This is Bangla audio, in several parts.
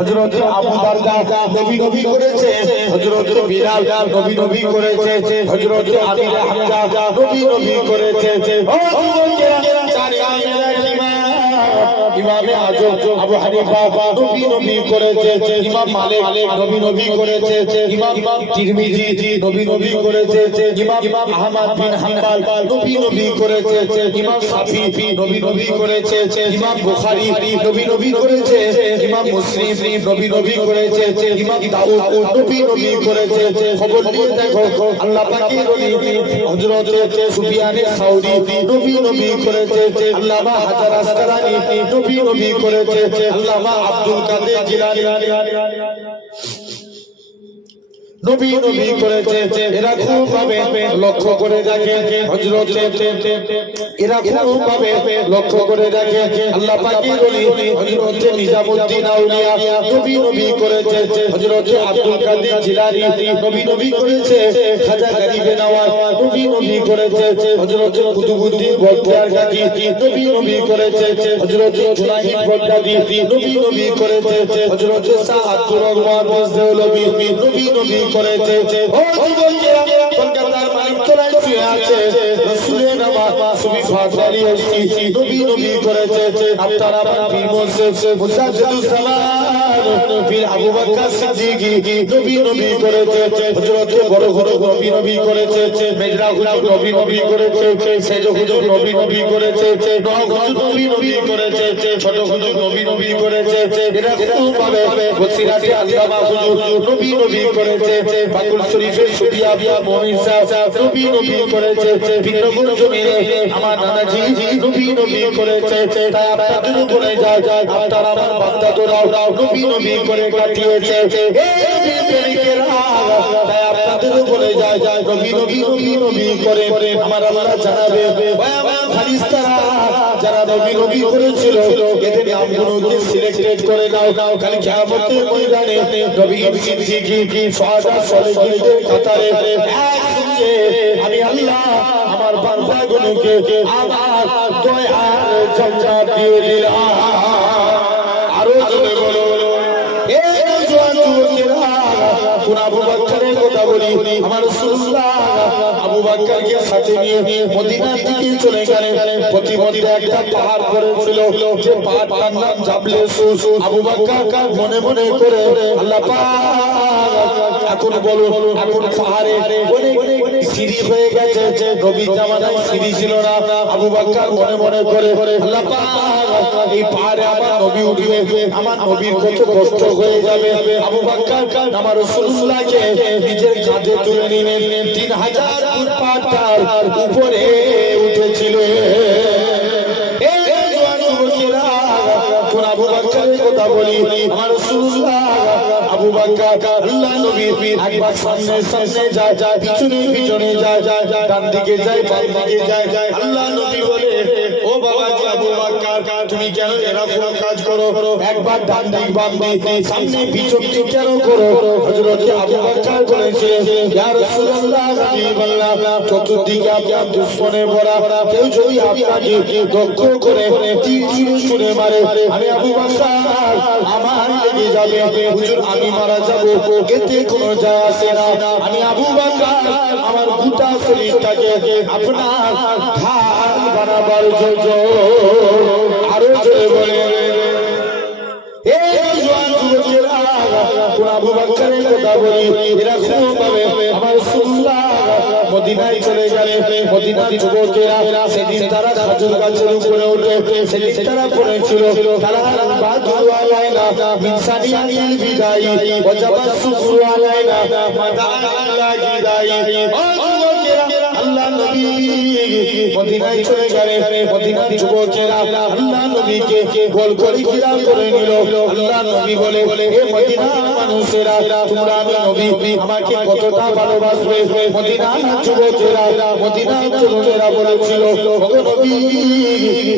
হযরত আবু দারদা নবী নবী করেছে, হযরত বিলাল নবী নবী করেছে, হযরত আমির হামজা নবী নবী করেছে। ও যুবকেরা, চার ইমামে আজম আবু হানিফা নবী নবী করেছে, ইমাম মালিক নবী নবী করেছে, ইমাম তিরমিজি নবী নবী করেছে, ইমাম আহমদ বিন হাম্বল নবী নবী করেছে, ইমাম শাফি নবী নবী করেছে, ইমাম বুখারী নবী নবী করেছে, ইমাম মুসলিম নবী নবী করেছে, ইমাম দাউদ নবী নবী করেছে। খবর নিয়ে দেখো, আল্লাহ পাকের ওলি হযরত সুফিয়ান সাউরি নবী নবী করেছে, আল্লামা হাজার আসকালানি নবী নবী করেছে, আল্লামা আব্দুল কাদের জিলানী নবী নবী করেছে। এরা খুব ভাবে লক্ষ্য করে দেখে, হযরত এরা খুব ভাবে লক্ষ্য করে দেখে, আল্লাহ পাকের ওলি হযরত নিজামউদ্দিন আউলিয়া নবী নবী করেছে, হযরত আব্দুল কাদের জিলানী নবী নবী করেছে, খাজা গরিবে নওয়াজ নবী নবী করেছে, হযরত কুতুবউদ্দিন বখতিয়ার গাজী নবী নবী করেছে, হযরত জুনাইদ বাগদাদী নবী নবী করেছে, হযরত শাহ আব্দুর রহমান দেওলভী নবী নবী করেছে। ও যুবকেরা, কলকাতার মানিকতলায় শুয়ে আছে রাসূলের নামাজ সুবি ফাজলি ওসি নবী নবী করেছে। আপনারা আমার পীর মুজাদ্দিদুস জামান পীর আবু বকর সিদ্দিকী নবী নবী করেছে, হযরত বড় বড় নবী নবী করেছে, মেজরা হুজুর নবী নবী করেছে, সেজ হুজুর নবী নবী করেছে, নওয়াজ হুজুর নবী নবী করেছে, ছোট হুজুর নবী নবী করেছে। এরা খুব ভাবে বসিরাতে আল্লামা হুজুর নবী নবী করেছে, বাকুল শরীফের সুফিয়া মুমিন সাহেব নবী নবী করেছে, বিক্রমপুর জমিনে আমার নানাজি নবী নবী করেছে। তাই আপনাদের উপরে যায়, আপনারা আমার বান্দা তোরাও নবী নবী করে কাটিয়েছে। তাই আপনাদের উপরে যায়, নবী নবী নবী নবী করে আমার আল্লাহ জানাবে, ফারিস্তারা যারা নবী নবী করেছিল এদের নামগুলোকে সিলেক্টেড করে নাও, খালি কিয়ামতের ময়দানে নবী সিদ্দিকী সুহাদা সালেহীনদের কাতারে আমি আল্লাহ আমার বান্দাগুলোকে আমার দয়ার জান্নাত দিয়ে দিলাম। আরো জোরে বলো, এ জওয়ান যুবকেরা, কোন আবু বকরের কথা বলি, আমার রাসূলুল্লাহ আবু বকরকে সাথে নিয়ে মদিনা থেকে চলে গেলেন। প্রতিমধ্যে একটা পাহাড় পড়েছিল, যে পাহাড়টার নাম জাবলে সুস। আবু বকর মনে মনে করে, আল্লাহ পাক এখন বলো, এখন পাহাড়ে অনেক সিঁড়ি হয়ে গেছে, নবীর জামানায় সিঁড়ি ছিল না। আবু বকর মনে মনে করে, আল্লাহ পাক এই পাহাড়ে আমার নবী উঠবে, আমার নবীর কত কষ্ট হয়ে যাবে। আবু বকর আমার রাসূলুল্লাহকে নিজের কাঁধে তুলে নিলেন, 3000 ফুট পাহাড়টার উপরে উঠেছিল। আবু বকরের কথা বলি, আমার রাসূলুল্লাহ আবু বকর আল্লাহ নবীর একবার সামনে সামনে যায়, পিছনে পিছনে যায়, ডান দিকে যায়, বাম দিকে যায়। আল্লাহ নবী বলে, ও বাবা আবু বকর, তুমি কেন এরকম কাজ করো? একবার ডান দিক বাম দিক সামনে পিছনে কেন করো? হযরত আবু বকর বলেছে, ইয়া রাসূলুল্লাহ হাবিবাল্লাহ, চতুর্দিকে আপনার দুশমনে ভরা, কেউ যদি আপনাকে দগ্ধ করে তীর ছুঁড়ে মারে, আমি আবু বকর আমার লেগে যাবে, হুজুর আমি মারা যাব, এতে কোনো যায় আসে না। আমি আবু বকর আমার গোটা শরীরটাকে আপনার ঢাল বানাবার জন্য, আরো জোরে বলে, আবু বকরের কথা বলি, এরা খুব ভাবে আমার রাসূলুল্লাহ মদিনায় চলে গেলে, মদিনার যুবকেরা সেদিন তারা খেজুর গাছের উপরে উঠে, সেদিন তারা পড়েছিল, তারা বাদুর আলাইনা মিন সানিয়াতিল বিদাই ওয়াজাবা শুকরু আলাইনা মাদাআল্লাহ গিদাই। আল্লাহ নবী মদিনায় চলে গেলে, মদিনার যুবকেরা আল্লাহ নবীকে গোল করে ঘেরাও করে নিল। আল্লাহ নবী বলে, এ মদিনার মানুষেরা, তোমরা আমি নবী আমাকে কতটা ভালোবাসবে? মদিনার যুবকেরা, মদিনার তরুণেরা বলেছিল, ও নবী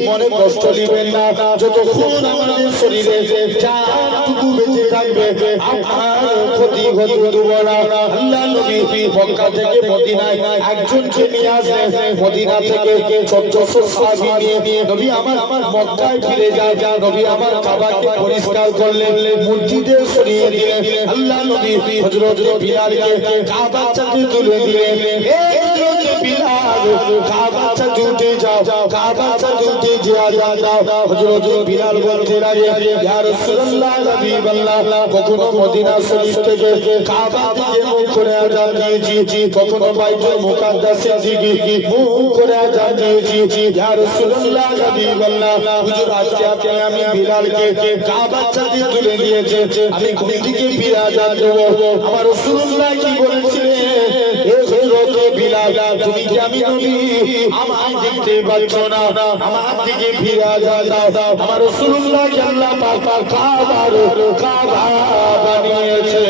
মনে কষ্ট নেবেন না, যতক্ষণ আমাদের শরীরে জানটুকু বেঁচে থাকবে থাকবে আমার ক্ষতি হতে দেব না আল্লাহ নবী মক্কা থেকে মদিনায় একজনকে নিয়ে আসলেন মদিনা থেকে 1400 সাহাবী নিয়ে নবী আমার মক্কায় ফিরে যায় নবী আমার কাবাকে পরিষ্কার করলেন মসজিদে সরিয়ে দিলেন আল্লাহ নবী হযরত বিলালকে কাবা থেকে তুলে দিলেন এই হযরত বিলাল কাবা থেকে উঠে যাও কাবা থেকে উঠে যাও হযরত বিলাল বলতে লাগে ইয়া রাসূলুল্লাহ হাবিবাল্লাহ কখনো মদিনা শরীফ থেকে কাবা থেকে মুখ করে আযান দিয়েছি কখনো বাইতুল মুকাদ্দাসে দিকে মুখ করে আযান দিয়েছি ইয়া রাসূলুল্লাহ হাবিবাল্লাহ হুজুর আজকে আমি বিলালকে কাবা থেকে তুলে দিয়েছে আমি কোন দিকে ফিরে আযান দেব আমার রাসূলুল্লাহ কি বলেছিলেন এ হযরত বিলাল তুমি কি আমি নবী আমার দেখতে পাচ্ছ না আমার দিকে ফিরে আযান দাও আমার রাসূলুল্লাহ কে আল্লাহ পাক কাবা বানিয়েছে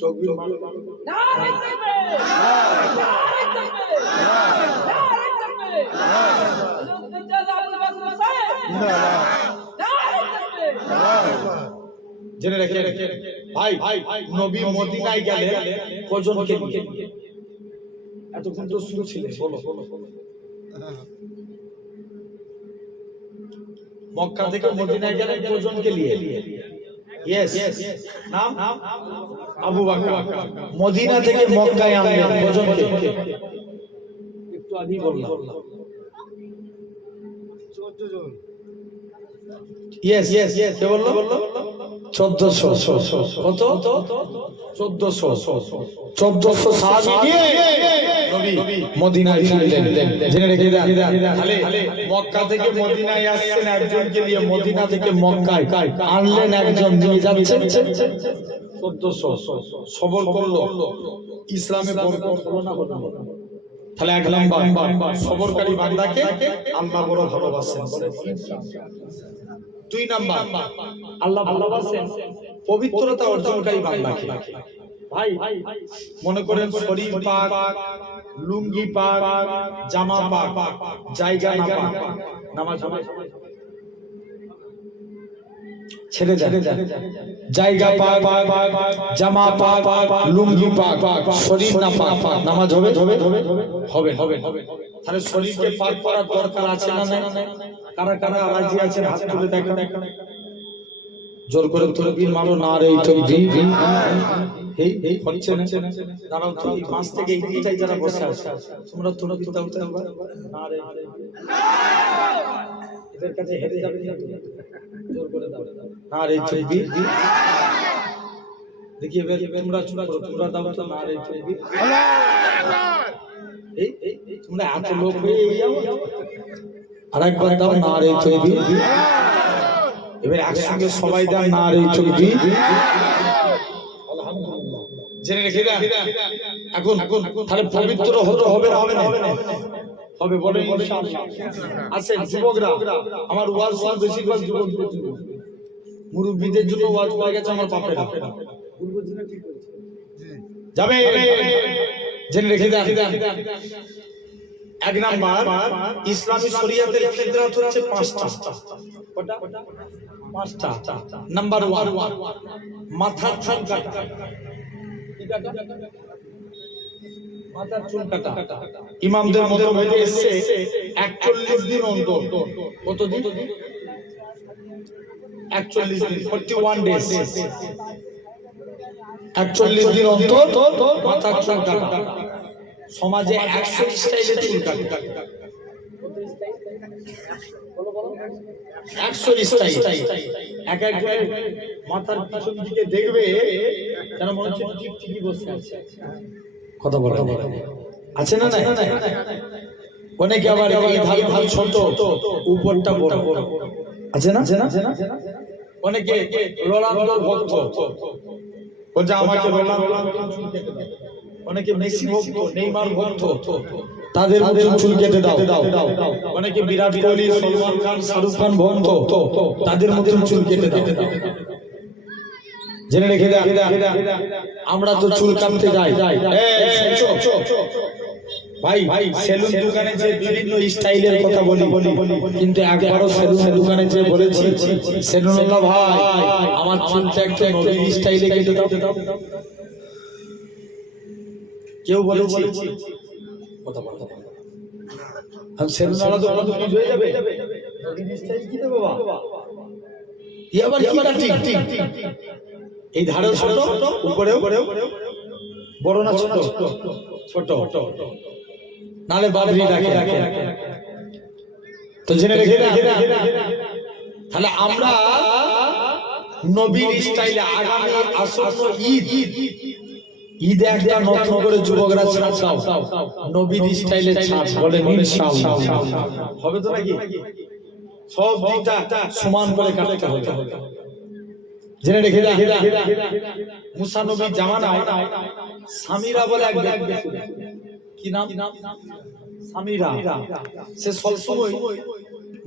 তাকবীর নারে তাকবীর নারে তাকবীর নারে তাকবীর জেনে রাখেন ভাই নবী মদিনায় গেলেন কজনকে নিয়ে এতক্ষণ তো শুনছিলেন বলো মক্কা থেকে মদিনায় গেলেন কজনকে নিয়ে ইয়েস নাম আবু বকর মদিনা থেকে মক্কায় আনলেন কজনকে একটু আগেই বললাম 14 জন ইয়েস কে বললো 1400 কত 1400 সাহাবী নিয়ে নবী মদিনায় ফিরলেন জেনে রেখে দেন তাহলে মক্কা থেকে মদিনায় আসছেন একজনকে নিয়ে মদিনা থেকে মক্কায় আনলেন একজন নিয়ে যাচ্ছেন 1400 সবর করলো ইসলামে বরকত হলো না হলো তাহলে এক নাম্বার সবরকারী বান্দাকে আল্লাহ বড় ভালোবাসেন দুই নাম্বার আল্লাহ ভালোবাসেন পবিত্রতা অর্জনকারী বান্দাকে ভাই মনে করেন শরীর পাক লুঙ্গি পাক জামা পাক জায়গা না পাক নামাজ ছেড়ে দেন জায়গা পাক জামা পাক লুঙ্গি পাক শরীর না পাক নামাজ হবে তাহলে শরীরকে পাক করার দরকার আছে না নাই কারা কারা রাজি আছেন হাত তুলে দেখেন জোর করে তাকবীর মারো নারে তাকবীর এই হচ্ছে না দাঁড়াও তো এই পাঁচ থেকে এই দিকটাই যারা বসে আছে তোমরা তাকবীর দাও তো নারে এদের কাছে হেরে যাবে না জোর করে দাও নারে তাকবীর দেখিয়ে তোমরা চুপ করো তোমরা দাও তো নারে তাকবীর আল্লাহু আকবার এই তোমরা এত লোক হয়ে যাও আরেকবার দাও নারে তাকবীর এবার একসঙ্গে সবাই দাও নারে তাকবীর আলহামদুলিল্লাহ জেনে রেখে দেন এখন তাহলে পবিত্র হতে হবে না হবে বলে ইনশাআল্লাহ আছে যুবকরা আমার ওয়াজ শুনে বেশিরভাগ যুবকদের জন্য মুরব্বিদের জন্য ওয়াজ হয়ে গেছে আমার বাপেরা বুঝবো ঠিক করেছে যাবে জেনে রেখে দেন এক নাম্বার ইসলামী শরীয়তের ফিতরাত হচ্ছে পাঁচটা কটা পাঁচটা নাম্বার 1 মাথার চুল কাটা মাথার চুল কাটা ইমামদের মতভেদে এসেছে 41 দিন অন্তর কত দিন 41 দিন 41 ডেজ 41 দিন অন্তর মাথার চুল কাটা সমাজে 100 স্টাইলে চুল কাটে 100 স্টাইল এক একজন মাথার পিছন দিকে দেখবে যেন মনে হচ্ছে টিকটিকি বসে আছে কথা বলে আছে না না অনেকে আবার এই ধাল ছোট উপরটা বড় আছে না অনেকে রোনালদোর ভক্ত বলছে আমাকে রোনালদো চুল কেটে দাও অনেকে মেসি ভক্ত নেইমার ভক্ত তাদের চুল কেটে দাও অনেকে বিরাট কোহলি সলমান খান শাহরুখ খান ভক্ত তাদের মধ্যে চুল কেটে দাও জেনে রেখে দেন আমরা তো চুল কাটতে যাই ভাই সেলুন দোকানে যে বিভিন্ন স্টাইলের কথা বলি কিন্তু একবারও সেলুন দোকানে যে বলেছি সেলুনওয়ালা ভাই আমার চুলটা একটা নবীর স্টাইলে কেটে দাও, কেউ বলেছি কথা বলো हम সেলুনওয়ালা তো কত কিছু হয়ে যাবে নবীর স্টাইল কি দেবো বাবা এই আবার কি কাটিং এই ধারেও ছোট উপরেও বড় না ছোট ছোট নালে বাবরি রাখে তো জেনে রেখে না তাহলে আমরা নবীর স্টাইলে আগামী আসন্ন ঈদ একটা নতুন করে যুবকরা ছাড় দাও নবীর স্টাইলে ছাড় বলে ইনশাআল্লাহ হবে তো নাকি সব দিকটা সমান করে কাটতে হবে জেনে রেখে না মুসা নবীর জামানায় সামিরা বলে এক ব্যক্তি কি নাম সামিরা সে সবসময়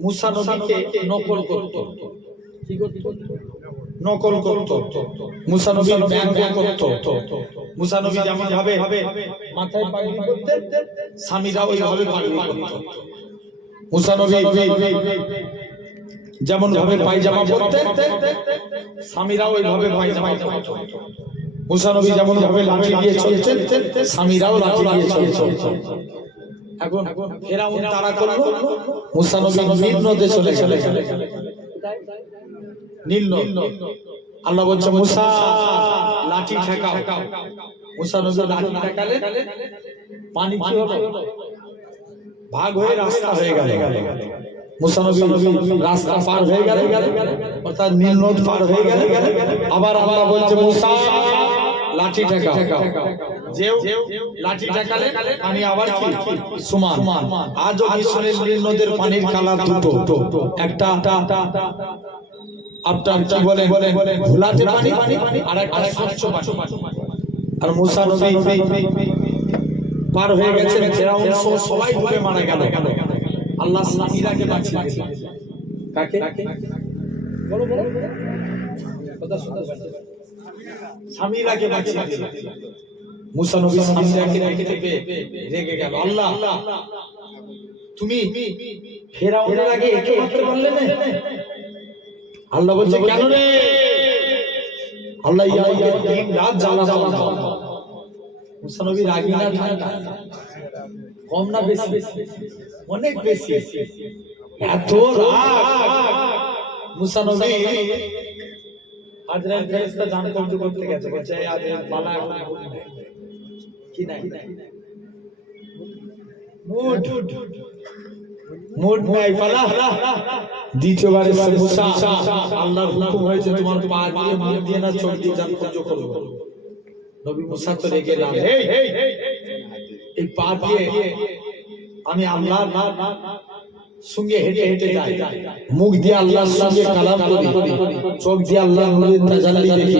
মুসা নবীকে নকল করত কি করত নকল করত মুসা নবীর ব্যঙ্গ করত মুসা নবী যেমন ভাবে মাথায় পাগড়ি করতেন সামিরা ওইভাবে পাগড়ি করত মুসা নবী যেমন ভাবে পায়জামা পরতেন সামিরা ওইভাবে পায়জামা পরত মুসা নবী যেমন ভাবে লাঠি দিয়ে চলতেন সামিরাও লাঠি দিয়ে চলতেন এখন ফেরাউন তাড়া করলো মুসা নবী নীল নদে চলে গেলেন নীল নদ আল্লাহ বলছে মুসা লাঠি ঠেকাও মুসা নবী লাঠি ঠেকালেন পানি কি হলো ভাগ হয়ে রাস্তা হয়ে গেল মুসা নবী রাস্তা পার হয়ে গেল অর্থাৎ নীল নদ পার হয়ে গেল আবার আল্লাহ বলছে মুসা লাঠি ঠেকাও যেও লাঠি ঠেকালে পানি আবার কি সমান আজও মিশরের নীল নদের পানির কালার দুটো একটা আপনার কি বলে ঘোলাটে পানি আর একটা স্বচ্ছ পানি আর মুসা নবী পার হয়ে গেছে ফেরাউন সবাই ডুবে মারা গেল আল্লাহ সামিরাকে বাঁচিয়ে দিলেন কাকে বলো কথা শুনতে সামিরাকে বাঁচিয়ে দিলেন মুসা নবী সামিরাকে দেখতে পেয়ে রেগে গেল আল্লাহ তুমি ফেরাউনের আগে একে মারতে পারলে না আল্লাহ বলছে কেন রে আল্লাহ ইয়াকে দিন রাত জ্বালা মুসা নবী রাগী না ঠান্ডা কম না বেশি অনেক বেশি এত রাগ মুসা নবী আজরাইল ফেরেশতা জান কবজ করতে গেছে বলছে আজরাইল বালা কি নাই মুড নাই পালা দ্বিতীয়বারে মুসা আল্লাহর হুকুম হয়েছে তোমার পা দিয়ে মুখ দিয়ে না চোখ দিয়ে জান কবজ করো নবী মুসা তো রেগে গেলেন এই পা দিয়ে আমি আল্লাহর সঙ্গে হেঁটে হেঁটে যাই মুখ দিয়ে আল্লাহর সঙ্গে কালাম করি চোখ দিয়ে আল্লাহর নূরের তাজাল্লি দেখি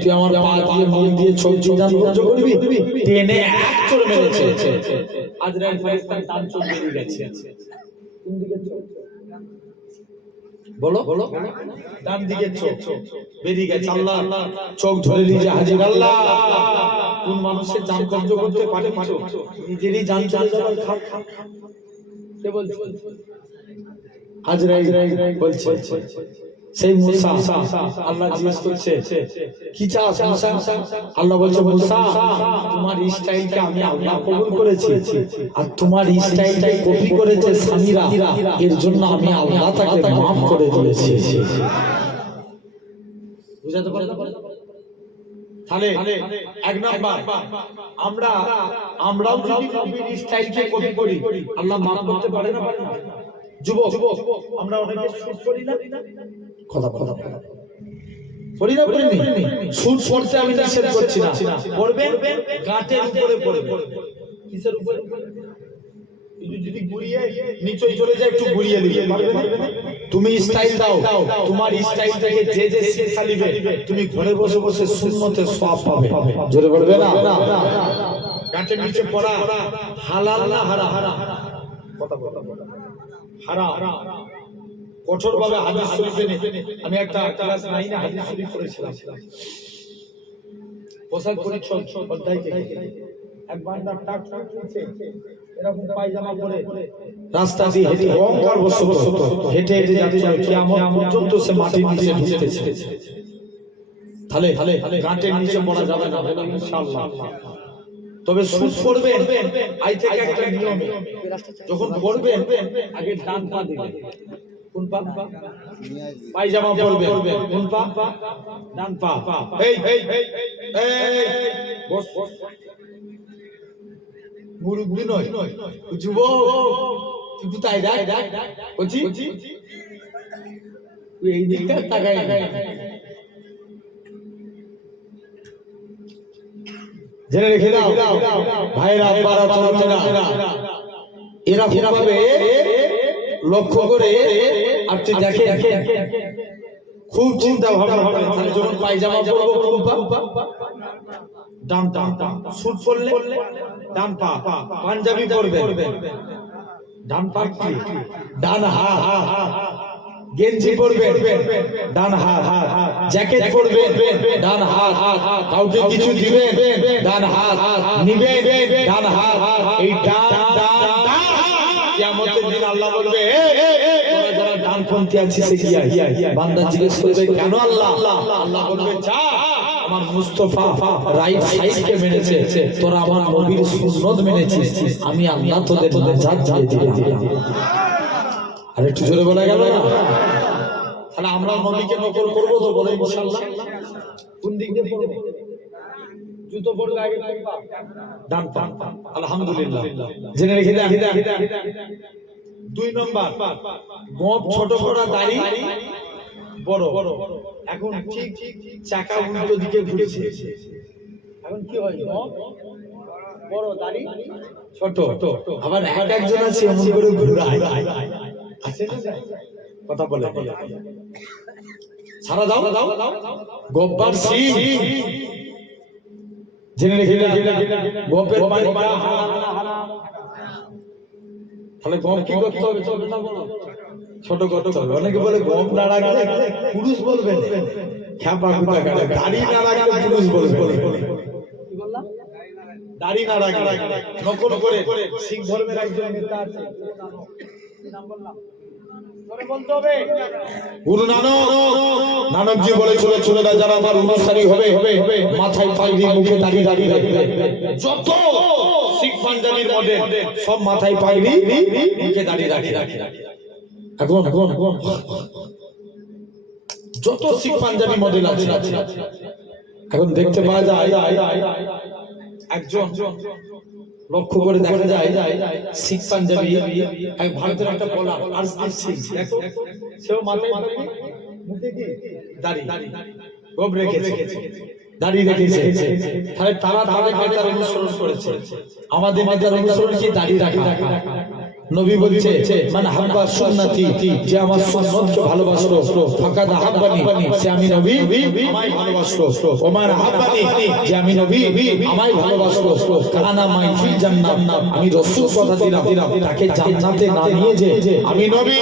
তুই আমার পা দিয়ে মুখ দিয়ে চোখ দিয়ে জান কবজ করবি টেনে এক করে মেরেছে আজরাইল ফেরেশতা টান চোখ বেরিয়ে গেছে কোন দিকে চোখ বলো ডান দিকে চোখ বেরিয়ে গেছে আল্লাহ চোখ ধরে নিয়ে হাজির আল্লাহ কোন মানুষের জান কবজ করতে পারে নিজেরই জান চলে যাবে কে বলছে আজরাইল বলছে সেই মুসা আল্লাহ জিজ্ঞেস করছে কি চাস মুসা আল্লাহ বলছে মুসা তোমার স্টাইলটা আমি আল্লাহ কবুল করেছি আর তোমার স্টাইলটাই কপি করেছে সামিরা এর জন্য আমি আল্লাহ তাকে maaf করে দিয়েছি বুঝাতে পারলাম তাহলে এক নাম্বার আমরাও যদি নবীর স্টাইলকে কপি করি আল্লাহ maaf করতে পারে না যুবক আমরা অনেকে শুট করি না কথা করি না শুট করতে আমি নিষেধ করছি না করবেন গাঁটের উপরে পড়বে কিসের উপরে যদি ঘুরিয়ে নিচে চলে যায় একটু ঘুরিয়ে দিবে পারবে না তুমি স্টাইল দাও তোমার স্টাইলটাকে যে শিক্ষা দিবে তুমি ঘরে বসে বসে সুন্নতে সওয়াব পাবে জোরে বলবে না গাঁটের নিচে পড়া হালাল না হারাম কথা হারাম কঠোর ভাবে হাদিস শরীফে আমি একটা ক্লাস 9 এ হাদিস শরীফ পড়েছিলাম পোশাক পরিচ্ছদ অধ্যায় থেকে এক বান্দা টাক নিচে এরকম পায়জামা পরে রাস্তা দিয়ে হেঁটে অহংকার বশত হেঁটে হেঁটে যাচ্ছে, কিয়ামত পর্যন্ত সে মাটির নিচে ঢুকতেছে। তাহলে গাঁটের নিচে পড়া যাবে না ইনশাআল্লাহ। তবে সুদ পড়বেন আই থেকে একটা নিয়ম, যখন পড়বেন আগে ডান পা দিবেন। কোন পা? পায়জামা পরবেন কোন পা? ডান পা। এই বস, মুরব্বি নয়, যুবক, তুই কোথায়? বলছি তুই এই দিকটা তাকাই। জেনে রেখে দাও ভাইরা, আব্বারা, তরুণেরা, এরা ভাবে লক্ষ্য করে আপনি দেখে খুব চিন্তা ভাবনা হবে। তাহলে যখন পায়জামা পরবো কোন পা? ডান পা। স্যুট পরলে ডান পা। পাঞ্জাবি পরবে ডান পা, কি ডান হাত। গেঞ্জি পরবে ডান হাত। জ্যাকেট পরবে ডান হাত। কাউকে কিছু দিবেন ডান হাত, নিবেন ডান হাত। এই ডান কিয়ামতের দিন আল্লাহ বলবে, তোরা যারা ডানপন্থী আছিস কি? বান্দা জিজ্ঞেস করবে কেন আল্লাহ? আল্লাহ বলবে, যা আমার মুস্তাফা রাইট সাইডকে মেনেছে, তোরা আমার নবীর সুন্নাত মেনেছিস, আমি আল্লাহ তোদের নাজাত দিয়ে দিলাম। আর একটু জোরে বলা গেল না? তাহলে আমরা নবীকে নকল করব তো বলে ইনশাআল্লাহ। কোন দিক দিয়ে পড়ব? জুতো পরলে আগে কোন পা? ডান পা। আলহামদুলিল্লাহ। জেনে রেখে দেন 2 নম্বর, গোঁফ ছোট করা, দাড়ি বড়। এখন ঠিক চাকা উল্টো দিকে ঘুরেছে, এখন কি হয়? গোঁফ বড়, দাড়ি ছোট। আবার একজন আছে এমন করে ঘুরায়, আছে না? কথা বলে সারা দাও গোব্বার সিং। জেনে রেখে গোপের পানি হারাম। তাহলে গম কি করতে হবে? ছোট করতে হবে। অনেকে বলে গম না রাখলে পুরুষ বলবে, খ্যাপা কুতা কাটে। দাড়ি না রাখলে পুরুষ বলবে। কি বললাম? দাড়ি না রাখলে নকল করে। শিখ ধর্মের একজন নেতা আছে, কি নাম বললাম? গুরু নানকজি বলেছিল, ছেলেরা যারা আমার অনুসারী হবে মাথায় পাগড়ি, মুখে দাড়ি রাখবে। যত শিখ পাঞ্জাবির মডেল সব মাথায় পাগড়ি, মুখে দাড়ি রাখে। এখন যত শিখ পাঞ্জাবি মডেল আছে এখন দেখতে পাওয়া যায়, একজন লক্ষ্য করে দেখা যায় শিখ পাঞ্জাবি এক ভারতের একটা বলার আরশদীপ সিং, দেখো সেও মাথায় পাগড়ি, মুখে কি দাড়ি, গোঁফ রেখেছে, দাড়ি রেখেছে। তাহলে তারা তাদের নেতার অনুসরণ করেছে। আমাদের নেতার অনুসরণ কি? দাড়ি রাখা। নবী বলছে, মানে হাব্বা সুন্নতি, যে আমার সুন্নতকে ভালোবাসলো, ফাকাদ হাব্বানি, সে আমি নবী আমায় ভালোবাসলো। ওমান হাব্বানি, যে আমি নবী আমায় ভালোবাসলো, কানা মাই ফিল জান্নাত, আমি রাসূল কথা দিলাম তাকে জান্নাতে না নিয়ে যে আমি নবী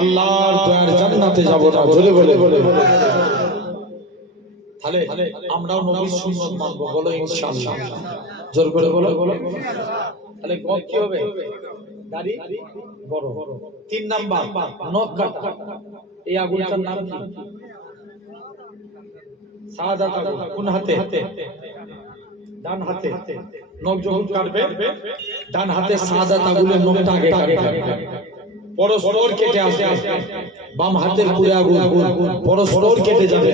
আল্লাহর দয়ার জান্নাতে যাব না। জোরে বলে তাহলে আমরাও নবীর সুন্নাত মানবো, বলো ইনশাআল্লাহ। জোর করে বলো। তাহলে গোঁফ কি হবে? দাড়ি বড়। 3 নাম্বার, নখ কাটা। এই আগুনটার নাম কি? শাহাদাত আগুন। কোন হাতে? ডান হাতে। নখ যখন কাটবে ডান হাতে শাহাদাত আগুনের নখটা আগে কাটবে, পরস্পর কেটে আসে। বাম হাতের পুরো আগুন পরস্পর কেটে যাবে,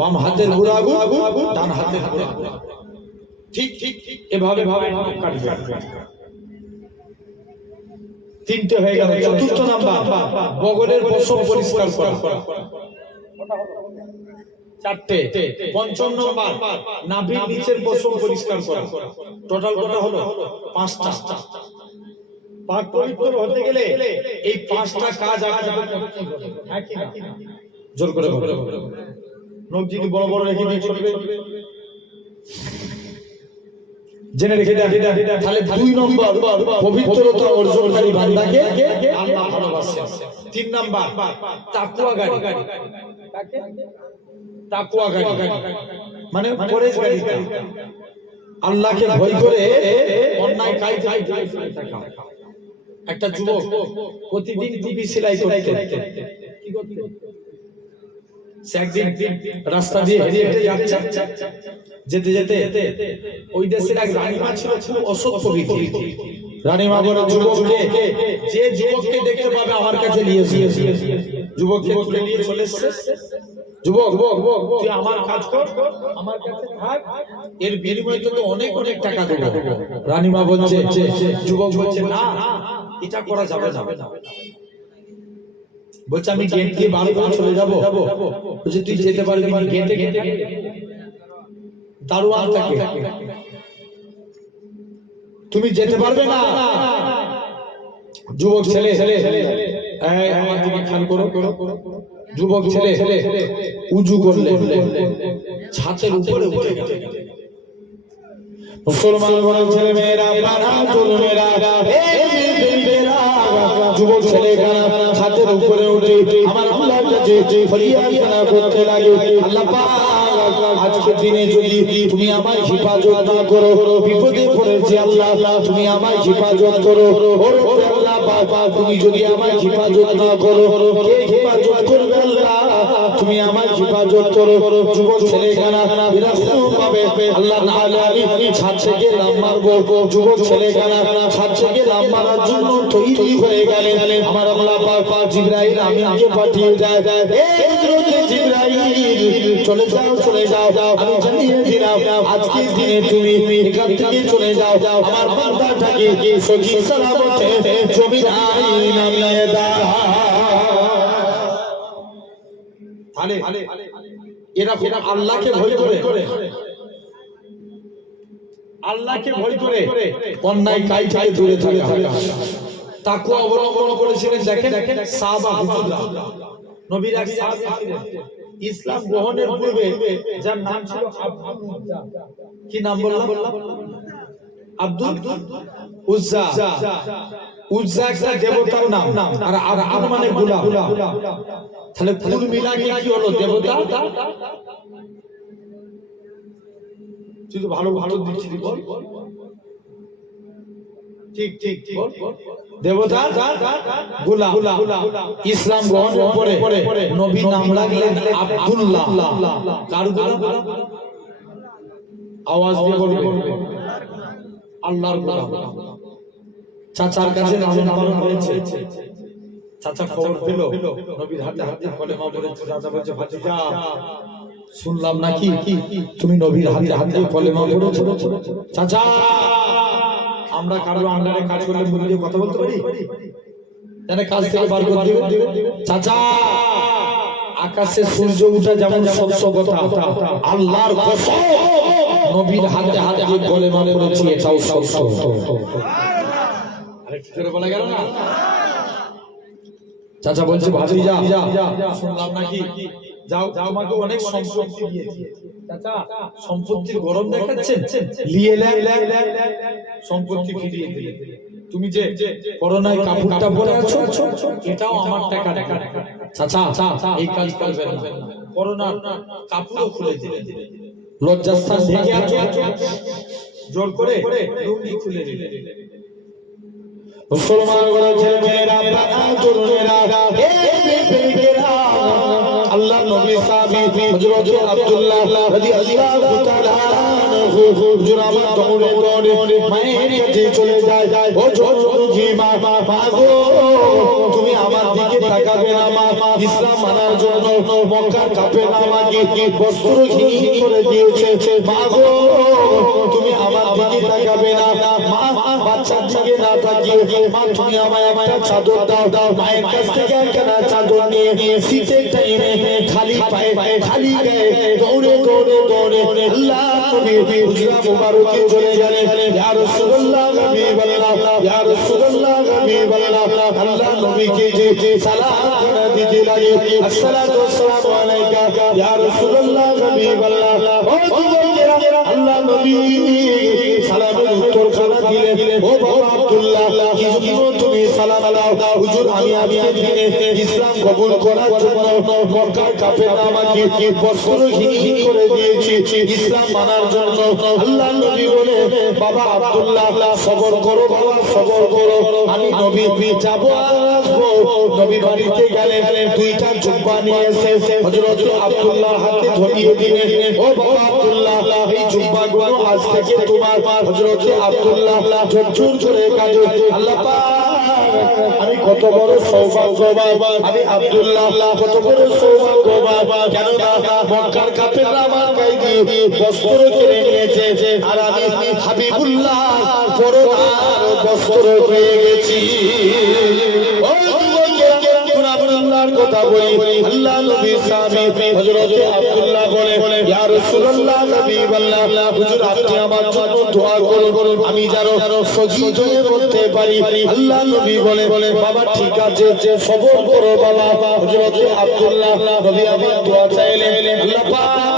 বাম হাতের পুরো আগুন ডান হাতের পুরো আগুন, ঠিক এভাবে কাটবে। 3টে হয়ে গেল। 4র্থ নাম্বার, বগলের পশম পরিষ্কার করা, 4টে। 5ম নাম্বার, নাভির নিচের পশম পরিষ্কার করা। টোটাল কত হলো? 5টা। পাক পবিত্র হতে গেলে এই 5টা কাজ আপনাদের করতে হবে, হ্যাঁ কি না? জোর করে বলো। নখ যদি বড় বড় রেখে দিয়ে চলবে, জেনে রেখে দেন। তাহলে 2 নম্বর, পবিত্রতা অর্জনকারী বান্দাকে আল্লাহ ভালোবাসেন। 3 নাম্বার, তাকওয়াগারী। তাকওয়াগারী মানে পরেজগারী। আল্লাহকে ভয় করে অন্যায় কাজ টাকা। একটা যুবক প্রতিদিন টুপি সেলাই করতেন। কি করতেন? সে একদিন রাস্তা দিয়ে হেঁটে হেঁটে যাচ্ছে, যেতে যেতে ওই দেশের এক রানীমা ছিল, খুব অসৎ প্রবৃত্তি। রানীমা বলে যুবককে, যে যুবককে দেখতে পাবে আমার কাছে নিয়ে এসে। যুবককে তুলে নিয়ে চলে এসেছে। যুবক, তুই আমার কাজ কর, আমার কাছে থাক, এর বিনিময়ে তোকে অনেক অনেক টাকা দেবো। রানীমা বলছে, যুবক বলছে না, এটা করা যাবে না। বলছে আমি গেট দিয়ে বার করে চলে যাবো। বলছে তুই যেতে পারবি না, গেটে গেটে দারোয়ান থাকে, তুমি যেতে পারবে না। যুবক ছেলে, আমার দিকে খেয়াল করো। যুবক ছেলে উজু করলেন, ছাতের উপরে উঠে গেল। মুসলমান ঘরের ছেলে মেয়েরা, যুবক ছেলে ছাতের উপরে উঠে আমার আল্লাহর কাছে ফরিয়াদ করতে লাগে, আল্লাহ পাক আজকে দিনে যদি তুমি আমায় হিফাজত না করো, বিপদে পড়েছি আল্লাহ, তুমি আমায় হিফাজত করো। আল্লাহ পাক তুমি যদি আমায় হিফাজত না করো, কে হিফাজত করবে? আল্লাহ তুমি আমায় হিফাজত করো। যুবক ছেলে এরকম ভাবে আল্লাহ তাআলা আমি ছাদ থেকে লাফ মারবো। যুবক ছেলে ছাদ থেকে লাফ মারার জন্য তৈরি হয়ে গেলেন। আমার আল্লাহ পাক জিবরাইল আমিনকে পাঠিয়ে দেয়, এই হযরত জিবরাইল চলে যাও, চলে যাও, আমি জানিয়ে দিলাম আজকের দিনে তুমি এখান থেকে চলে যাও, আমার বান্দাটাকে সহি সালামতে জমিনে নামিয়ে দাও। এরা আল্লাহকে ভয় করে, আল্লাহকে ভয় করে অন্যায় কাজ থেকে দূরে থাকা, তাকওয়া অবলম্বন করেছিলেন। দেখেন সাহাবা হুজুররা, নবীর এক সাহাবী ছিলেন ইসলাম গ্রহণের পূর্বে, যার নাম ছিল আব্দুল উজ্জা। কি নাম বললাম? আব্দুল উজ্জা। উজ্জা একটা দেবতার নাম, আর আব্দুল মানে গোলাম। তাহলে ফুল মিলাকে কি হলো? দেবতা। তুই তো ভালো ভালো দিচ্ছিস, বল। ঠিক ঠিক বল। দেবতা গোলাম। ইসলাম গ্রহণের পরে নবী নাম রাখলেন আব্দুল্লাহ। কার গোলাম? আওয়াজ দিয়ে বলবেন, আল্লাহর গোলাম। চাচার কাছে লালন পালন হয়েছে। চাচা খবর পেল নবীর হাতে হাতে কলেমা পড়েছে। চাচা বলছে, ভাতিজা শুনলাম নাকি তুমি নবীর হাতে হাতে কলেমা পড়েছো। চাচা, আমরা কারো আন্ডারে কাজ করলে মুখ দিয়ে কথা বলতে পারি? জানে কাজ থেকে বার করে দিবে। চাচা, আকাশে সূর্য ওঠা যেমন সত্য কথা, আল্লাহর কসম নবীর হাতে হাতে কলেমা পড়েছি, এটাও সত্য। আরে কি করে বলা গেল না? চাচা বলছে, ভাতিজা শুনলাম নাকি যাও, আমাকে অনেক সম্পত্তি দিয়েছে। চাচা, সম্পত্তির গরম দেখাচ্ছেন, নিয়ে সম্পত্তি ফিরিয়ে দিলে। তুমি যে করোনায় কাপড়টা পরে আছো, এটাও আমার টাকা। চাচা এই কাজ করবেন না, করোনার কাপড়ও খুলে দিলেন, লজ্জাস্থান ঢেকে আছো, জোর করে লুঙ্গি খুলে দিলেন। মুসলমান ঘরের ছেলে মেয়েরা, তরুণেরা, আল্লাহ নবী সাহাবী হযরত আব্দুল্লাহ রাদিয়াল্লাহু তাআলা আনহু হুজুর আমার দৌড়ে দৌড়ে মায়ের কাছে চলে যায়। ও জি মা, গো তুমি আমার দিকে তাকাবে না? মা ইসলাম মানার জন্য মক্কার কাফেররা আমাকে বস্ত্রহীন করে দিয়েছে। মা গো তুমি আমার দিকে তাকাবে না? মা বাচ্চার দিকে না তাকিয়ে মা তুমি আমায় একটা চাদর দাও। মায়ের কাছ থেকে একটা চাদর নিয়ে শীতের টাইমে খালি পায়ে খালি গায়ে দৌড়ে দৌড়ে দৌড়ে আল্লাহ নবী হুজরা মুবারকে চলে গেলেন। ইয়া রাসূলুল্লাহ হাবিবাল্লাহ, ইয়া রাসূলুল্লাহ হাবিবাল্লাহ, আল্লাহ নবীকে যে সালাম করে দিতে লাগে, আসসালাতু ওয়াসসালামু আলাইকা ইয়া রাসূলুল্লাহ হাবিবাল্লাহ। ও যুবকেরা, আল্লাহ নবী সালামের উত্তর খানা দিলেন। ও বাবা আব্দুল্লাহ, কি জন্য তুমি সালাম দাও হুজুর আমি আজকে দিনে ইসলাম কবুল করার জন্য মক্কার কাফেররা আমাকে বস্ত্রহীন করে দিয়েছে ইসলাম মানার জন্য আল্লাহ নবী বলে বাবা আব্দুল্লাহ সবর করো বাবা সবর করো আমি নবী যাব আর আসবো নবী বাড়িতে গেলে দুইটা জুব্বা নিয়ে এসে হযরত আব্দুল্লাহ হাতে ধরিয়ে দিলেন ও বাবা আব্দুল্লাহ এই জুব্বাগুলো আজ থেকে তোমার হযরত আব্দুল্লাহ ঝরঝর করে কাঁদে আল্লাহ পাক আমি কত বড় সৌভাগ্যবান আমি আব্দুল্লাহ কত বড় সৌভাগ্যবান কেন না মক্কার কাফেররা আমার গায়ে দিয়ে বস্ত্র কিনে নিয়েছে আর আমি হাবিবুল্লাহ পরনার বস্ত্র পেয়ে গেছি ও যুবকেরা আব্দুল্লাহর কথা বলি আল্লাহ নবী সাহাবী হযরত আব্দুল্লাহ বলে ইয়া রাসূলুল্লাহ নবী আল্লাহ হুজুর আপনি আমার জন্য দোয়া করুন আমি যেন সজীব হয়ে বলতে পারি আল্লাহ নবী বলে বাবা ঠিক আছে যে সবর করো বাবা হযরত আব্দুল্লাহ নবী আমার দোয়া চাইলেন আল্লাহ পাক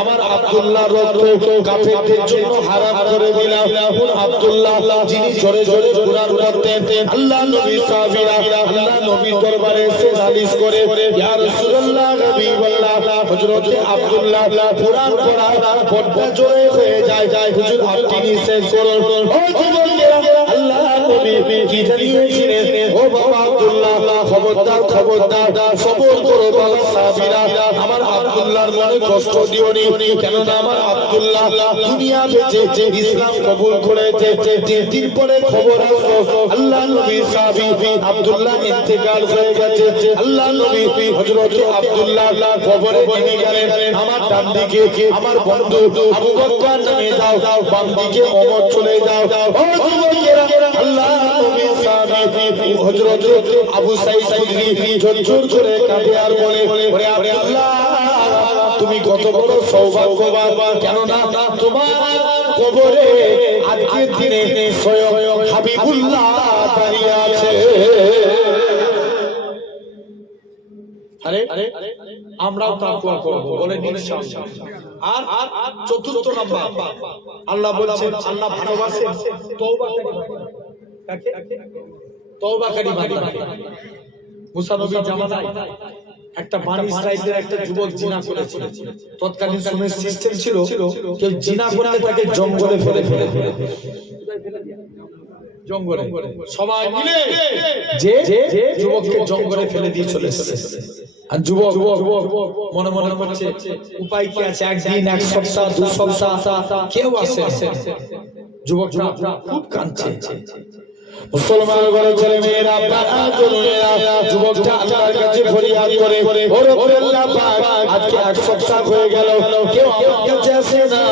আমার আব্দুল্লাহ রক্ত কাফেরদের জন্য হারাম করে দিলাম এখন আব্দুল্লাহ যিনি জোরে জোরে কুরআন পড়তেন আল্লাহ নবী সাহাবীরা আল্লাহ নবী দরবারে এসে নালিশ করে ইয়া রাসূলুল্লাহ নবী আল্লাহ হযরত আব্দুল্লাহ কুরআন পড়া পড়তে জোরে হয়ে যায় হুজুর আপনি শেষ করুন ও যুবকেরা আল্লাহ নবী কি জানিয়েছিলেন ও বাবা আব্দুল্লাহ খবরদার সবর করো বাবা সাহাবীরা আমার আব্দুল্লাহর মনে কষ্ট দিও নি কেন না আমার আব্দুল্লাহ দুনিয়া বেঁচে ইসলাম কবুল করেছে দিন পরে খবর আসলো আল্লাহ নবী সাহাবী আব্দুল্লাহ ইন্তেকাল হয়ে গেছে আল্লাহ নবী হযরত আব্দুল্লাহ কবরে নেমে গেলেন আমার ডান দিকে আমার বন্ধু আবু বকর নেমে যাও বাম দিকে ওমর চলে যাও ও যুবকেরা আল্লাহ নবী সাহাবী হযরত আবু সাঈদ খুদরি ঝরঝর করে কাঁদে আর বলে ওরে আল্লাহ তুমি কত বড় সৌভাগ্যবান কেন না তোমার কবরে আজকের দিনে স্বয়ং হাবিবুল্লাহ দাঁড়িয়ে আছে আরে আমরাও তাকওয়া করব বলে ইনশাআল্লাহ আর চতুর্থ নাম্বার আল্লাহ বলেছেন আল্লাহ ভালোবাসেন তওবাকারী বান্দা মুসা নবীর জামানায় একটা বানি ইসরাইলের একটা যুবক জিনা করেছিল তৎকালীন সময়ের সিস্টেম ছিল কেউ জিনা করলে তাকে জঙ্গলে ফেলে জঙ্গলে সবাই মিলে যে যুবককে জঙ্গলে ফেলে দিয়ে চলে এসেছে আর যুবক মনে মনে করছে উপায় কি আছে একদিন এক সপ্তাহ দু সপ্তাহ কেউ আসে যুবকটা খুব কাঁদছে মুসলমান ঘরে ছেলে মেয়েরা যুবকটা আল্লাহর কাছে ফরিয়াদ করে ওরে আল্লাহ পাক আজকে এক সপ্তাহ হয়ে গেল কেউ আমার কাছে আসে না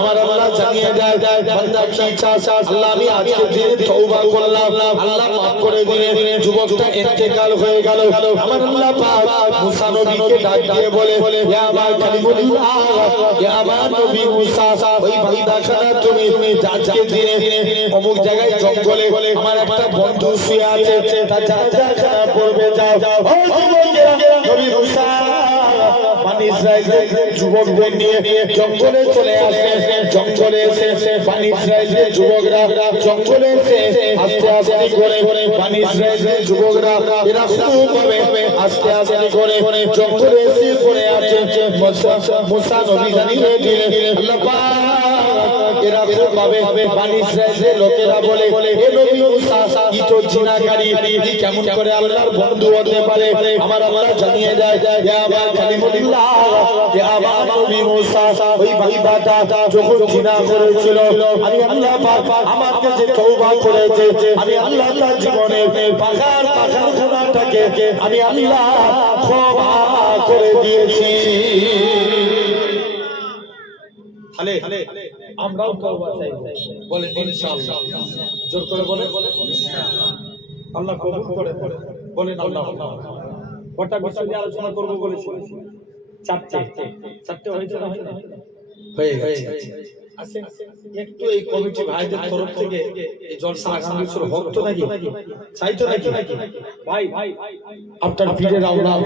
আমার আল্লাহ জানিয়ে দেয় বান্দা কি চাস আল্লাহ আমি আজকে দিনে তওবা করলাম আল্লাহ মাফ করে দিলেন যুবকটা ইন্তেকাল হয়ে গেল আমার আল্লাহ পাক মুসা নবীকে ডাক দিয়ে বলে ইয়া আমার কালিমুল্লাহ ইয়া আমার নবী মুসা ওই বান্দাখানা তুমি আজকে দিনে অমুক জায়গায় জঙ্গলে আমার একটা বন্ধু শুয়ে আছে তার জানাজা পড়বে যাও ও যুবকেরা নবী মুসা বানি ইসরাইলের যুবকদের নিয়ে জঙ্গলে চলে আসে জঙ্গলে এসে বানি ইসরাইলের যুবকরা জঙ্গলে এসে আস্তে আস্তে করে বানি ইসরাইলের যুবকরা এরা খুব ভাবে আস্তে আস্তে করে জঙ্গলে এসে পড়ে আছে মুসা নবী জানিয়ে দিলেন আল্লাহ পাক এরা খুব ভাবে বানি ইসরাইলের লোকেরা বলে হে নবী মুসা ই তো জিনাকারী ই কেমন করে আল্লাহর বন্ধু হতে পারে আমার আল্লাহ জানিয়ে দেয় ইয়া আমার কালিমুল্লাহ ইয়া আমার নবী মুসা ওই ভাইবাটা যখন জিনা করেছিল আমি আল্লাহ পাক আমাকে যে তওবা করেছে আমি আল্লাহ তার জীবনের পাখার গুনাহটাকে আমি আল্লাহ ক্ষমা করে দিয়েছি তাহলে আমরাও তওবা চাই বলেন ইনশাআল্লাহ জোর করে বলেন আল্লাহ কবুল করে বলেন আল্লাহ কটা বিষয় নিয়ে আলোচনা করব বলেছি চারটে হয়েছে না হয়ে গেছে একটু এই কমিটি ভাইদের তরফ থেকে এই জলসা আগামী বছর হোক তো নাকি চাইতো নাকি ভাই আপনার পীরের আওলাদ